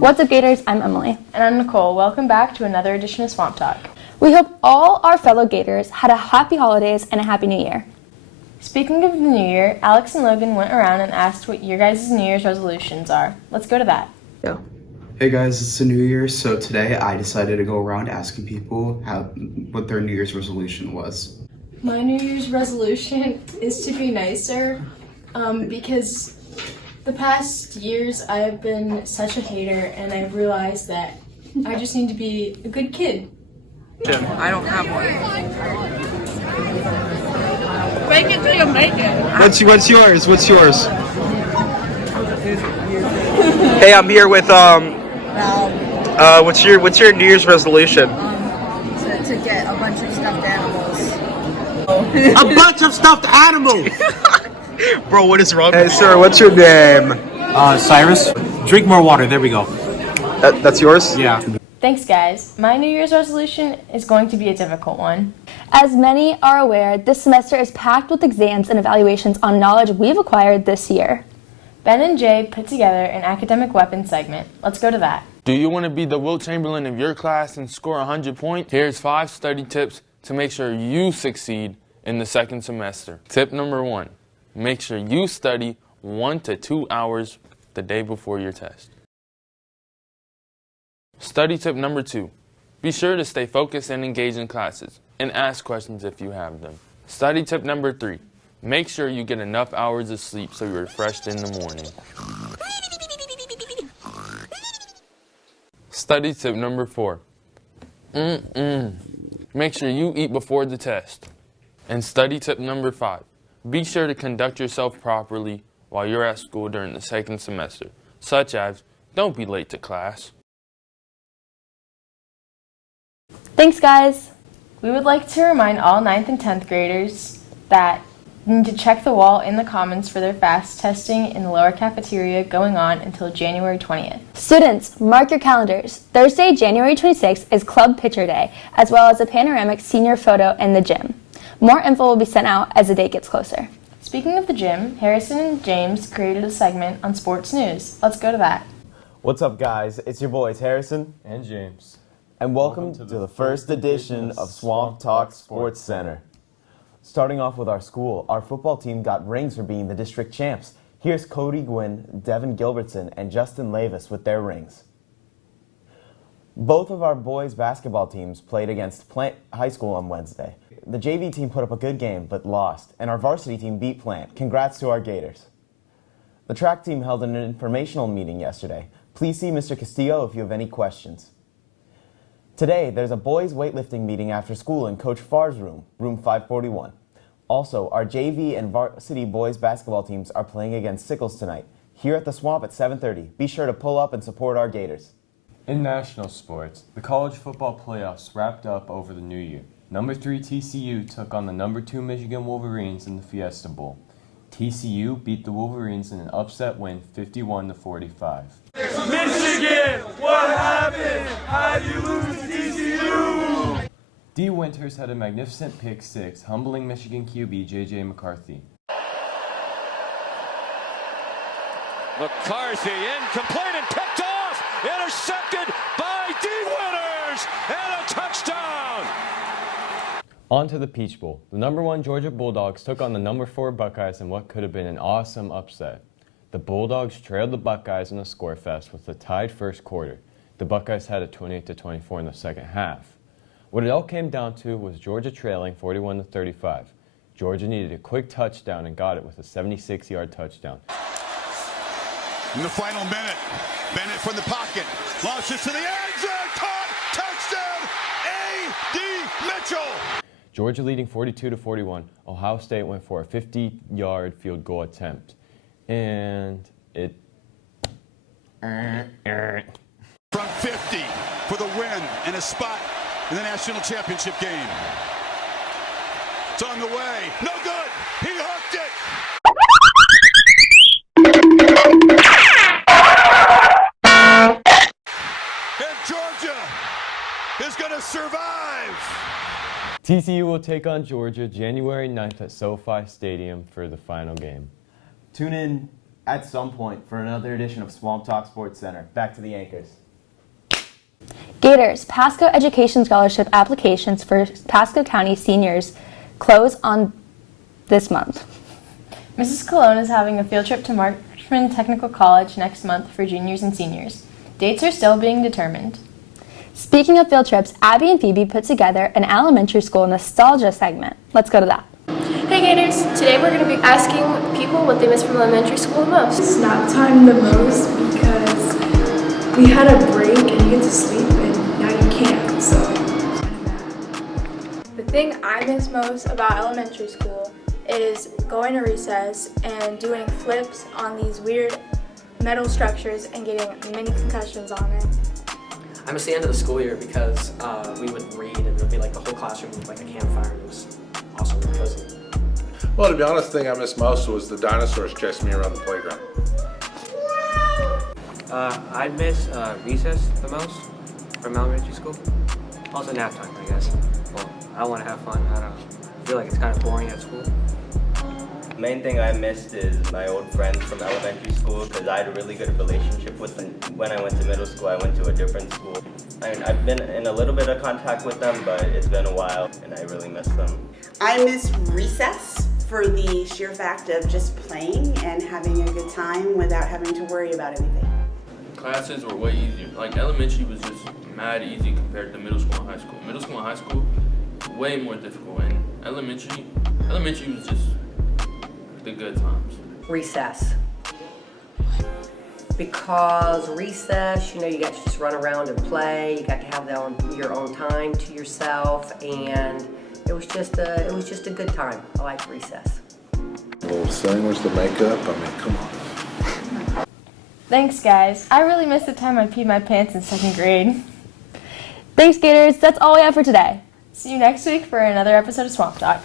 What's up, Gators? I'm Emily. And I'm Nicole. Welcome back to another edition of Swamp Talk. We hope all our fellow Gators had a happy holidays and a happy new year. Speaking of the new year, Alex and Logan went around and asked what your guys' New Year's resolutions are. Let's go to that. Go. Hey guys, it's the new year, so today I decided to go around asking people what their New Year's resolution was. My New Year's resolution is to be nicer, because the past years I have been such a hater, and I've realized that I just need to be a good kid. I don't have one. Make it till you make it. What's yours? What's yours? Hey, I'm here with what's your New Year's resolution? To get a bunch of stuffed animals. A bunch of stuffed animals. Bro, what is wrong? Hey, sir, what's your name? Cyrus. Drink more water. There we go. That's yours? Yeah. Thanks, guys. My New Year's resolution is going to be a difficult one. As many are aware, this semester is packed with exams and evaluations on knowledge we've acquired this year. Ben and Jay put together an academic weapons segment. Let's go to that. Do you want to be the Wilt Chamberlain of your class and score 100 points? Here's 5 study tips to make sure you succeed in the second semester. Tip number 1, make sure you study 1 to 2 hours the day before your test. Study tip number 2, be sure to stay focused and engaged in classes and ask questions if you have them. Study tip number 3, make sure you get enough hours of sleep so you're refreshed in the morning. Study tip number 4. Make sure you eat before the test. And study tip number 5. Be sure to conduct yourself properly while you're at school during the second semester, such as don't be late to class. Thanks, guys. We would like to remind all 9th and 10th graders that you need to check the wall in the Commons for their FAST testing in the lower cafeteria going on until January 20th. Students, mark your calendars. Thursday, January 26th is Club Picture Day, as well as a panoramic senior photo in the gym. More info will be sent out as the date gets closer. Speaking of the gym, Harrison and James created a segment on sports news. Let's go to that. What's up, guys? It's your boys Harrison and James. And welcome to the first edition of Swamp Talk Sports Center. Starting off with our school, our football team got rings for being the district champs. Here's Cody Gwynn, Devin Gilbertson, and Justin Lavis with their rings. Both of our boys' basketball teams played against Plant High School on Wednesday. The JV team put up a good game, but lost, and our varsity team beat Plant. Congrats to our Gators. The track team held an informational meeting yesterday. Please see Mr. Castillo if you have any questions. Today, there's a boys' weightlifting meeting after school in Coach Farr's room, room 541. Also, our JV and varsity boys basketball teams are playing against Sickles tonight, here at the Swamp at 7:30. Be sure to pull up and support our Gators. In national sports, the college football playoffs wrapped up over the new year. Number 3 TCU took on the number 2 Michigan Wolverines in the Fiesta Bowl. TCU beat the Wolverines in an upset win 51-45. Michigan, what happened? How'd you lose to TCU? D. Winters had a magnificent pick 6, humbling Michigan QB J.J. McCarthy. McCarthy incomplete and picked off, intercepted by D. Winters, and a touchdown. On to the Peach Bowl. The number 1 Georgia Bulldogs took on the number 4 Buckeyes in what could have been an awesome upset. The Bulldogs trailed the Buckeyes in a score fest with a tied first quarter. The Buckeyes had it 28-24 in the second half. What it all came down to was Georgia trailing 41-35. Georgia needed a quick touchdown and got it with a 76-yard touchdown. In the final minute, Bennett from the pocket, launches to the end zone, caught, touchdown, A.D. Mitchell. Georgia leading 42-41. Ohio State went for a 50-yard field goal attempt. And it... From 50 for the win and a spot in the national championship game. It's on the way. No good. He hooked it. And Georgia is going to survive. TCU will take on Georgia January 9th at SoFi Stadium for the final game. Tune in at some point for another edition of Swamp Talk Sports Center. Back to the anchors. Gators, Pasco Education Scholarship applications for Pasco County seniors close on this month. Mrs. Cologne is having a field trip to Marshman Technical College next month for juniors and seniors. Dates are still being determined. Speaking of field trips, Abby and Phoebe put together an elementary school nostalgia segment. Let's go to that. Hey Gators! Today we're going to be asking people what they miss from elementary school the most. Nap time the most because we had a break and you get to sleep and now you can't, so it's kind of bad. The thing I miss most about elementary school is going to recess and doing flips on these weird metal structures and getting many concussions on it. I miss the end of the school year because we would read and there would be like the whole classroom with like a campfire and it was awesome and cozy. Well, to be honest, the thing I missed most was the dinosaurs chasing me around the playground. I miss recess the most from elementary school. Also nap time, I guess. Well, I want to have fun. I don't feel like it's kind of boring at school. The main thing I missed is my old friends from elementary school because I had a really good relationship with them. When I went to middle school, I went to a different school. I mean, I've been in a little bit of contact with them, but it's been a while and I really miss them. I miss recess for the sheer fact of just playing and having a good time without having to worry about anything. Classes were way easier. Like elementary was just mad easy compared to middle school and high school. Middle school and high school, way more difficult. And elementary was just the good times. Recess. Because recess, you know, you got to just run around and play. You got to have your own time to yourself, and it was just a good time. I liked recess. Well, same was the makeup. I mean, come on. Thanks, guys. I really missed the time I peed my pants in 2nd grade. Thanks, Gators. That's all we have for today. See you next week for another episode of Swamp Talk.